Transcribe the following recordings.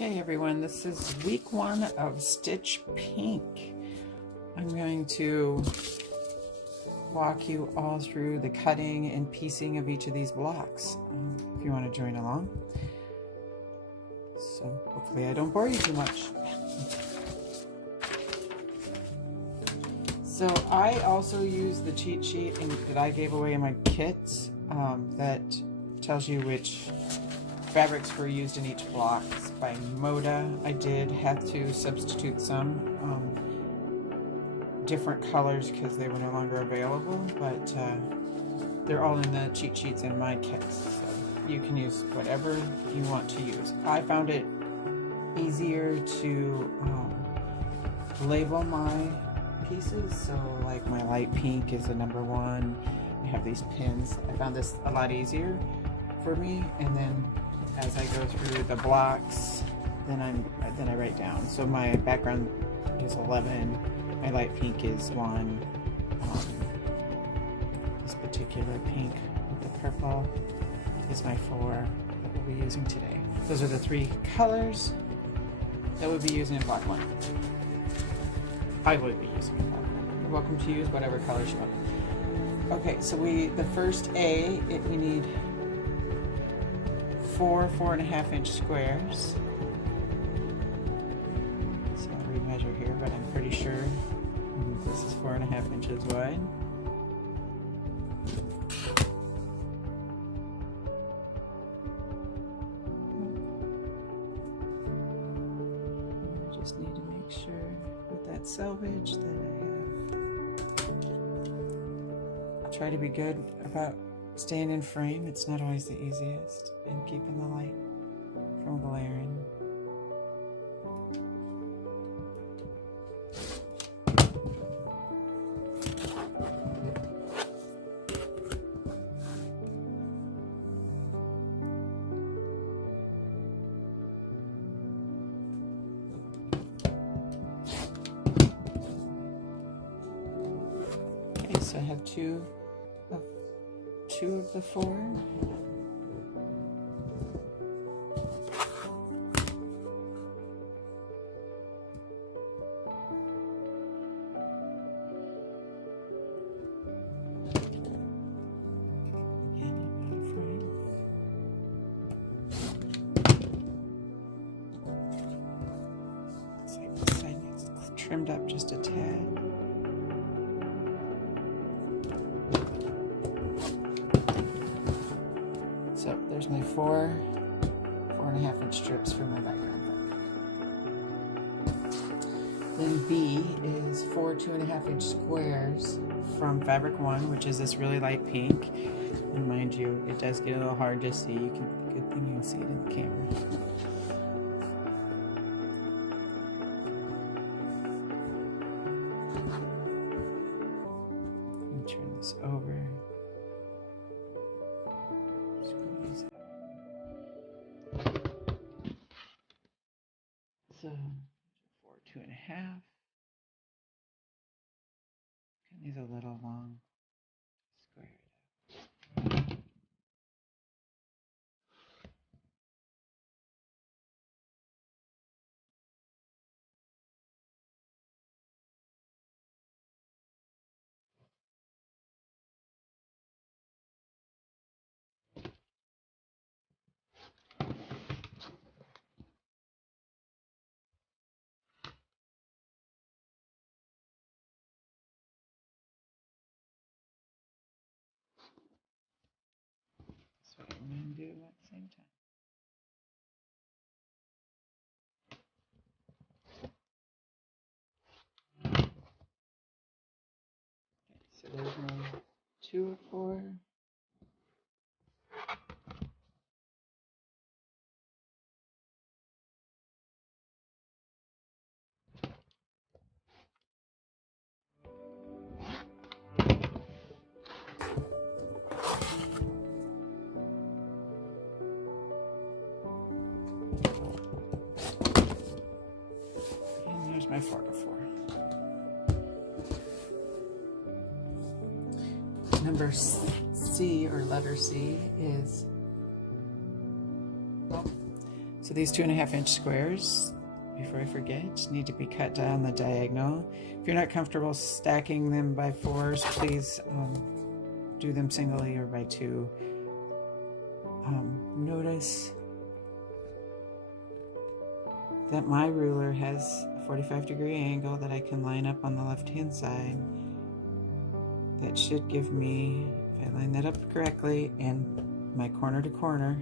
Okay everyone, this is week 1 of Stitch Pink. I'm going to walk you all through the cutting and piecing of each of these blocks if you want to join along. So hopefully I don't bore you too much. So I also use the cheat sheet that I gave away in my kit that tells you which fabrics were used in each block. It's by Moda. I did have to substitute some different colors because they were no longer available, but they're all in the cheat sheets in my kits, so you can use whatever you want to use. I found it easier to label my pieces, so like my light pink is the number 1. I have these pins. I found this a lot easier for me, and then as I go through the blocks, then I write down. So my background is 11, my light pink is 1, this particular pink with the purple is my 4 that we'll be using today. Those are the 3 colors that we'll be using in block 1. I would be using in block 1. You're welcome to use whatever colors you want. Okay, so the first A, we need 4 4.5 inch squares. So I'll remeasure here, but I'm pretty sure this is 4.5 inches wide. I just need to make sure with that selvage that I try to be good about staying in frame. It's not always the easiest in keeping the light from glaring. Okay, so I have two of the 4. Looks like the side needs trimmed up just a tad. So there's my 4.5 inch strips for my background fabric. Then B is 4 2.5 inch squares from fabric 1, which is this really light pink. And mind you, it does get a little hard to see. Good thing you can see it in the camera. Let me turn this over. So 4 2.5. And these a little long. Square it up. That's what I'm going to do at the same time. Okay, so there's my 2 of 4. And there's my 4 of 4. Number C, or letter C, is So these 2.5-inch squares, before I forget, need to be cut down the diagonal. If you're not comfortable stacking them by 4s, please do them singly or by 2. Notice that my ruler has a 45-degree angle that I can line up on the left-hand side. That should give me, if I line that up correctly, and my corner to corner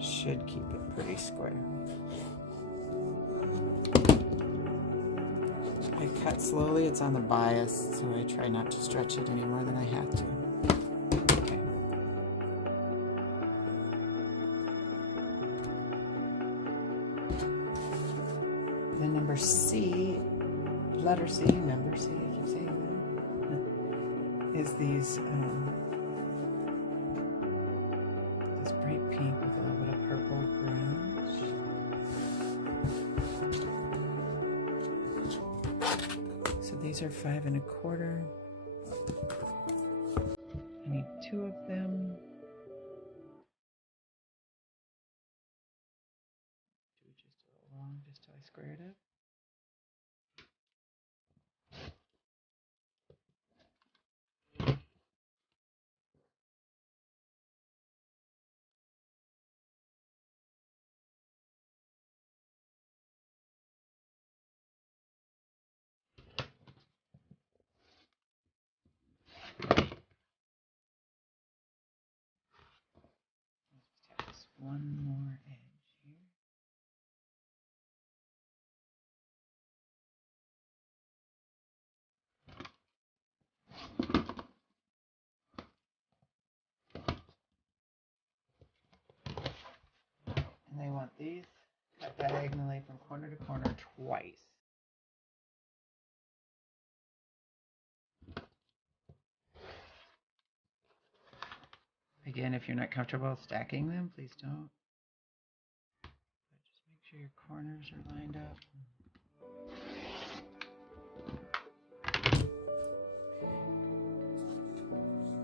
should keep it pretty square. I cut slowly, it's on the bias, so I try not to stretch it any more than I have to. Okay. Then number C, letter C, number C, I keep saying that, is these, this bright pink with a little bit of purple grunge. So these are 5 1/4. I need 2 of them. Do it just a little long, just till I square it up. Just one more edge here. And I want these cut diagonally from corner to corner twice. Again, if you're not comfortable stacking them, please don't. But just make sure your corners are lined up.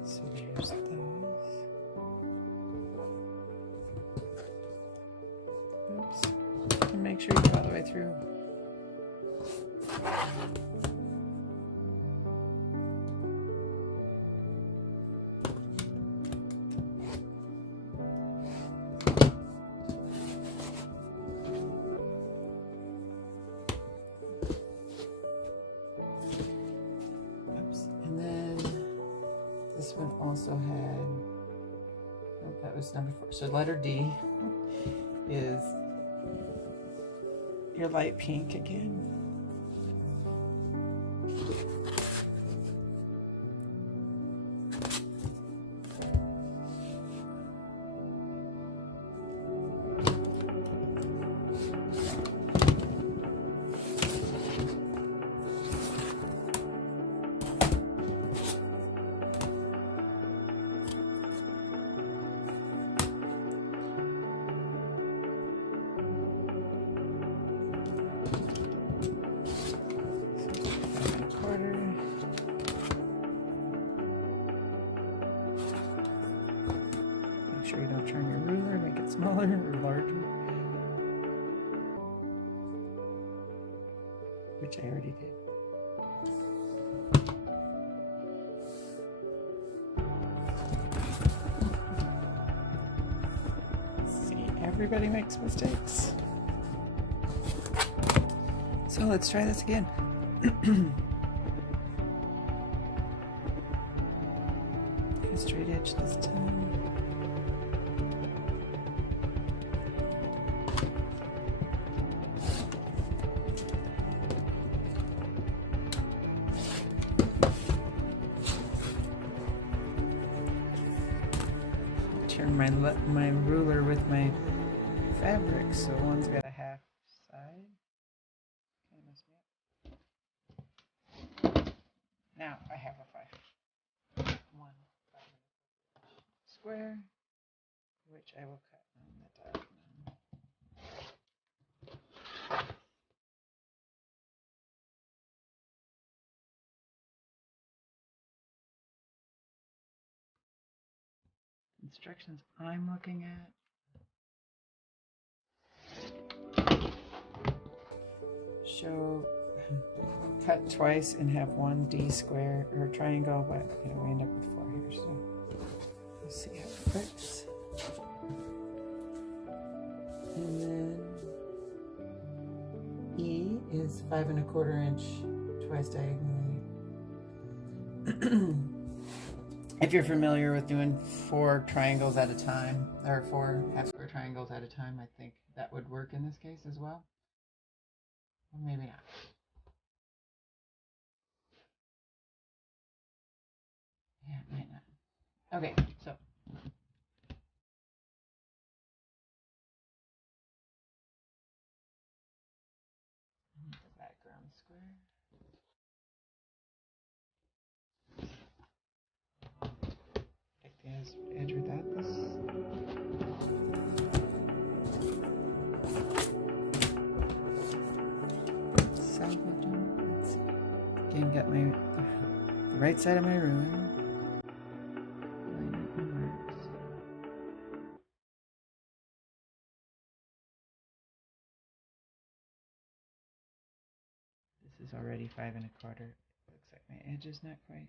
So there's those. Oops. And make sure you go all the way through. This one also had, oh, that was number 4. So letter D is your light pink again. Make sure you don't turn your ruler, make it smaller or larger. Which I already did. See, everybody makes mistakes. So let's try this again. A straight edge this time. Turn my ruler with my fabric, so one's got a half side. Kind of messed me up. Now I have a 5 square, which I will cut on the diagonal. Instructions I'm looking at show cut twice and have one D square or triangle, but you know, we end up with 4 here, so let's see how it works. And then E is 5 1/4 inch twice diagonally. If you're familiar with doing 4 triangles at a time, or 4 half square triangles at a time, I think that would work in this case as well. Or maybe not. Yeah, it might not. Okay, so the background square. Take the edge without this. Salvage them. Let's see. Again, got my the right side of my ruler. This is already 5 1/4. Looks like my edge is not quite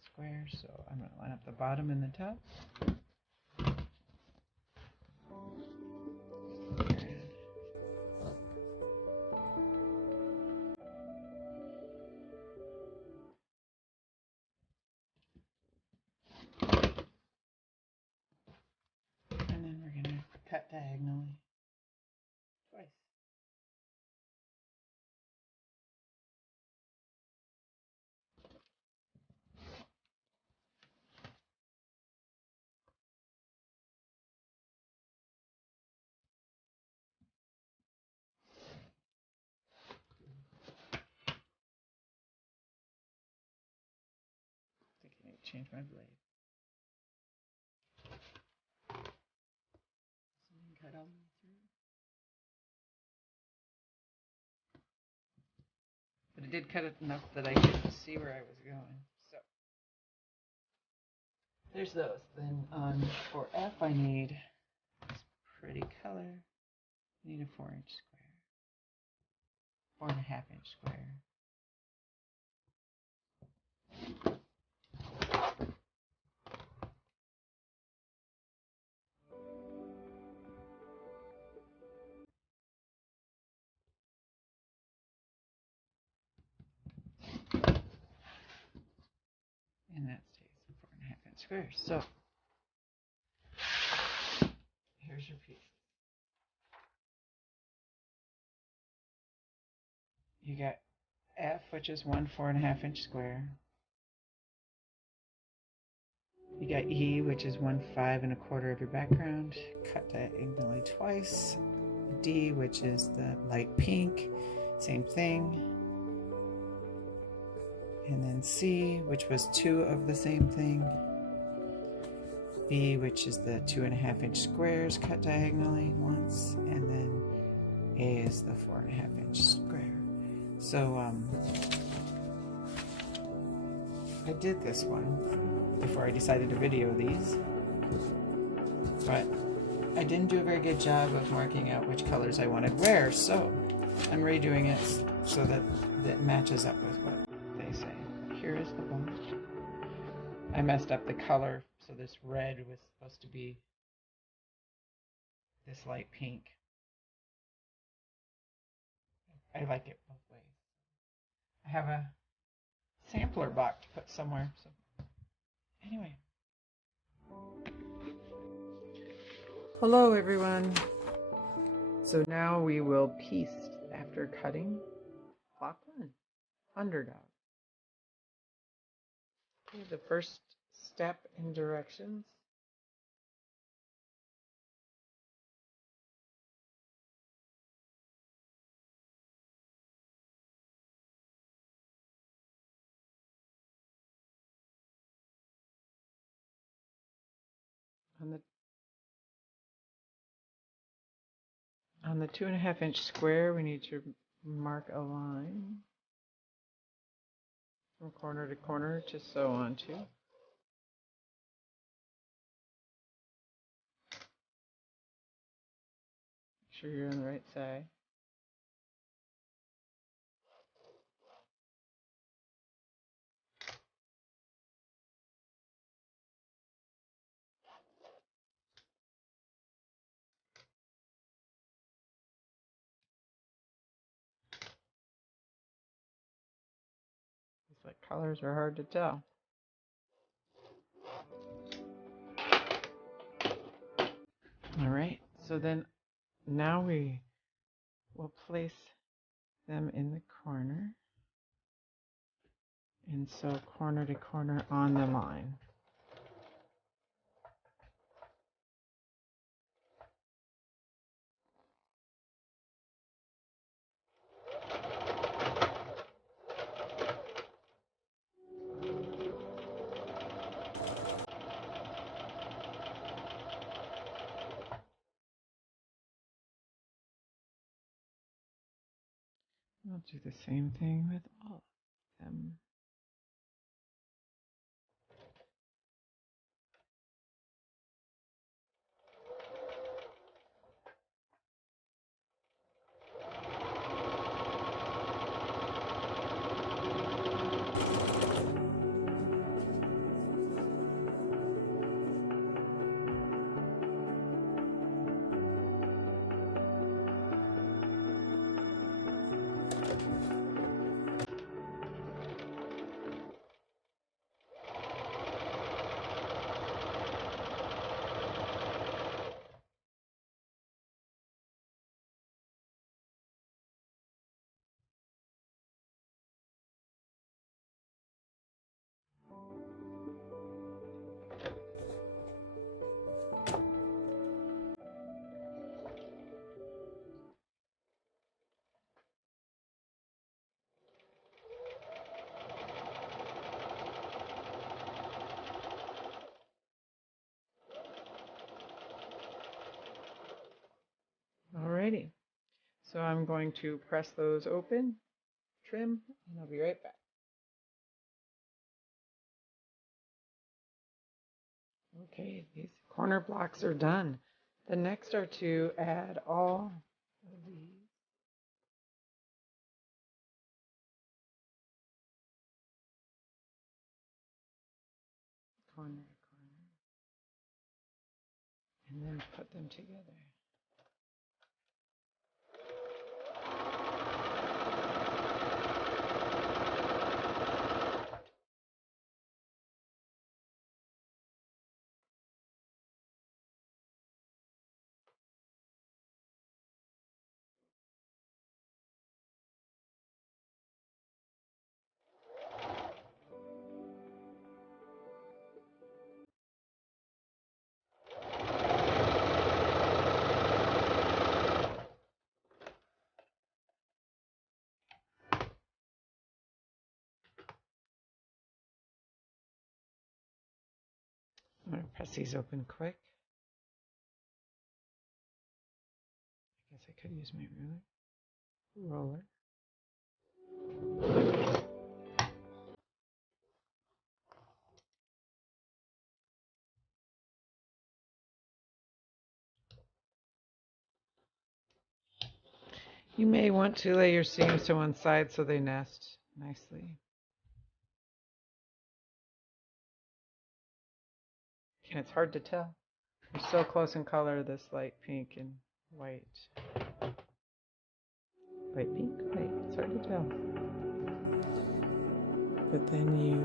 square, so I'm going to line up the bottom and the top. And then we're going to cut diagonally twice. I think I need to change my blade. Cut all the way through. But it did cut it enough that I could see where I was going. So there's those. Then for F, I need this pretty color. I need a 4 inch square, 4 1/2 inch square. And that stays a 4 1/2 inch square. So here's your piece. You got F, which is 1 4 1/2 inch square. You got E, which is 1 5 1/4 of your background, cut diagonally twice. D, which is the light pink, same thing. And then C, which was 2 of the same thing. B, which is the 2 1/2 inch squares, cut diagonally once. And then A is the 4 1/2 inch square. So I did this one before I decided to video these, but I didn't do a very good job of marking out which colors I wanted where, so I'm redoing it so that it matches up with what they say. Here is the box. I messed up the color, so this red was supposed to be this light pink. I like it both ways. I have a sampler box to put somewhere, so anyway. Hello everyone. So now we will piece after cutting plot 1, Underdog. Okay, the first step in directions. On the 2 1/2 inch square, we need to mark a line from corner to corner to sew onto. Make sure you're on the right side. The colors are hard to tell. All right, so then now we will place them in the corner. And so corner to corner on the line. I'll do the same thing with all of them. Alrighty, so I'm going to press those open, trim, and I'll be right back. Okay, these corner blocks are done. The next are to add all of these. Corner to corner. And then put them together. I'm going to press these open quick. I guess I could use my roller. You may want to lay your seams to one side so they nest nicely. And it's hard to tell. They're so close in color, this light pink and white. Light pink, white, it's hard to tell. But then you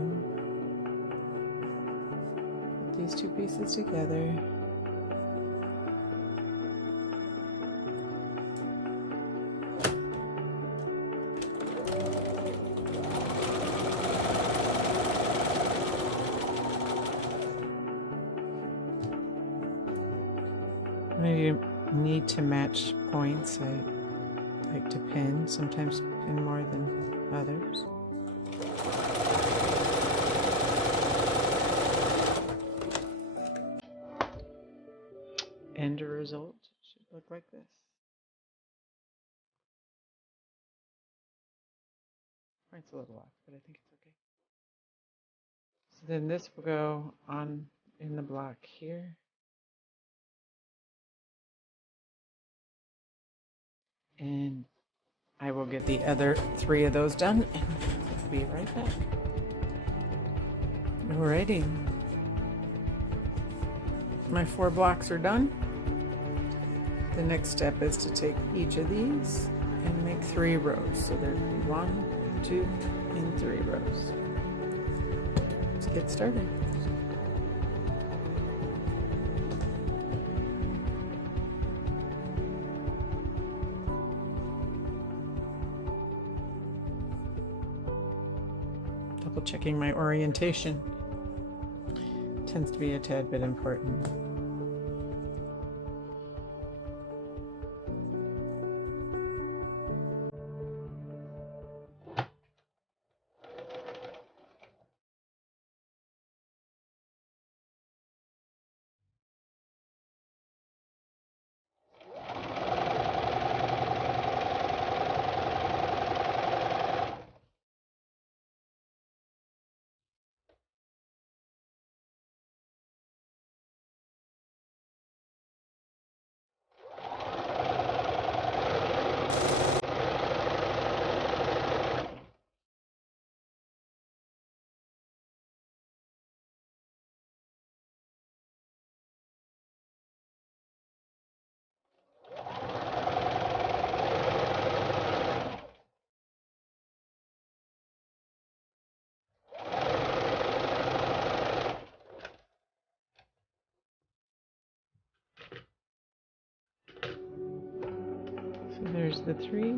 put these two pieces together. You need to match points. I like to pin, sometimes pin more than others. End result should look like this. It's a little off, but I think it's okay. So then this will go on in the block here. And I will get the other 3 of those done and I'll be right back. Alrighty. My 4 blocks are done. The next step is to take each of these and make 3 rows. So there'd be 1, 2, and 3 rows. let's get started. Double checking my orientation. Tends to be a tad bit important. So there's the 3.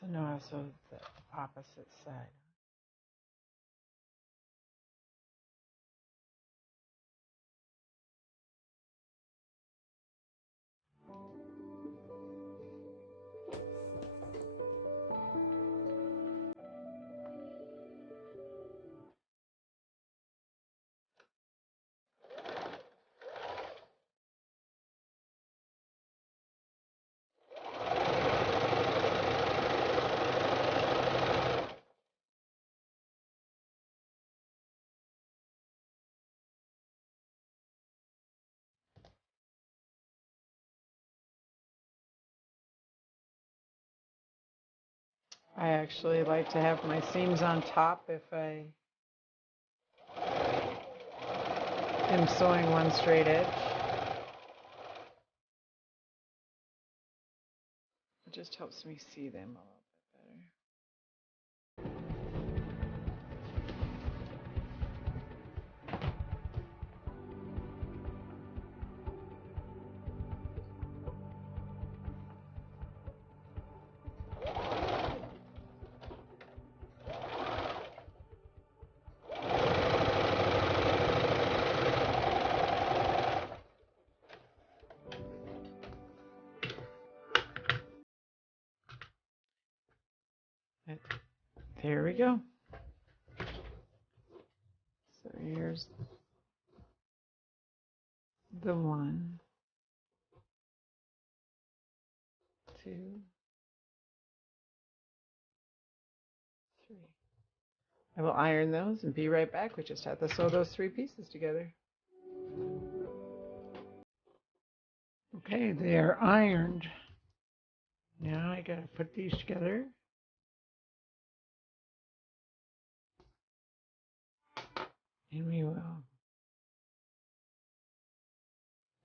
So now also the opposite side. I actually like to have my seams on top if I am sewing one straight edge. It just helps me see them a little bit better. There we go. So here's the 1, 2, 3. I will iron those and be right back. We just have to sew those 3 pieces together. Okay, they are ironed. Now I gotta put these together. And we will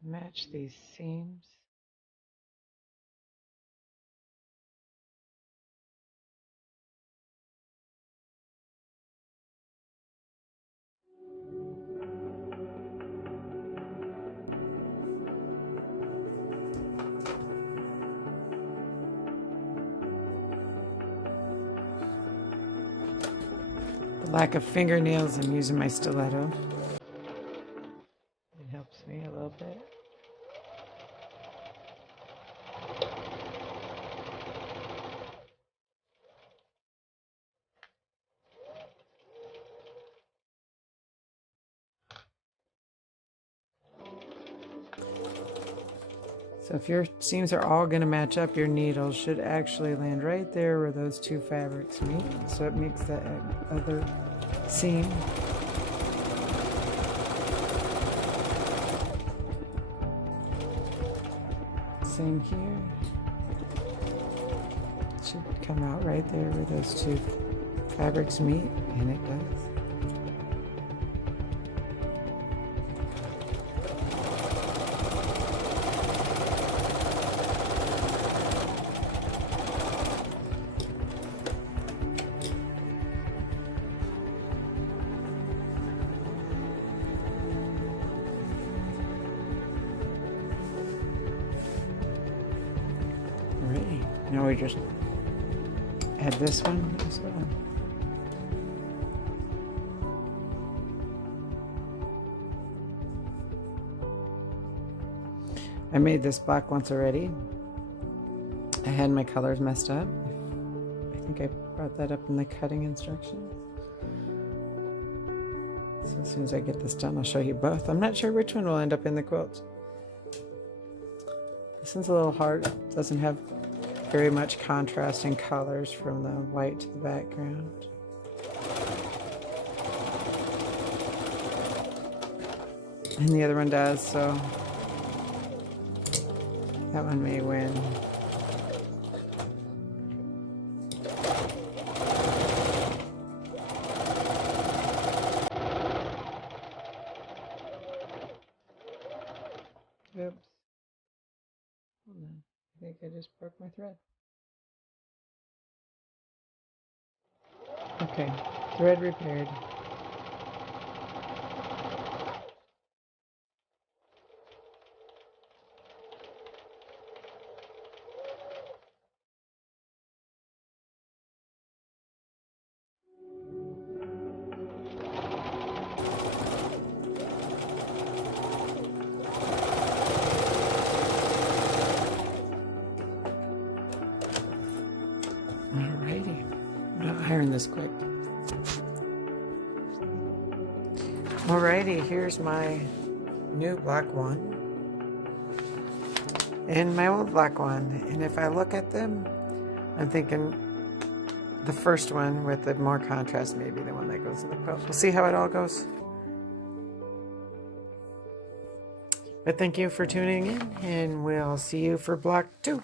match these seams. The lack of fingernails, I'm using my stiletto. It helps me a little bit. So if your seams are all going to match up, your needle should actually land right there where those 2 fabrics meet. So it makes that other seam. Same here. It should come out right there where those 2 fabrics meet, and it does. Alrighty, now we just add this one as well. I made this black once already. I had my colors messed up. I think I brought that up in the cutting instructions. So as soon as I get this done, I'll show you both. I'm not sure which one will end up in the quilt. This one's a little hard. It doesn't have very much contrast in colors from the white to the background. And the other one does, so that one may win. Oops. Hold on. I think I just broke my thread. Okay, thread repaired. Alrighty, I'll iron this quick. Alrighty, here's my new black one and my old black one. And if I look at them, I'm thinking the first one with the more contrast may be the one that goes in the quilt. We'll see how it all goes. But thank you for tuning in, and we'll see you for block 2.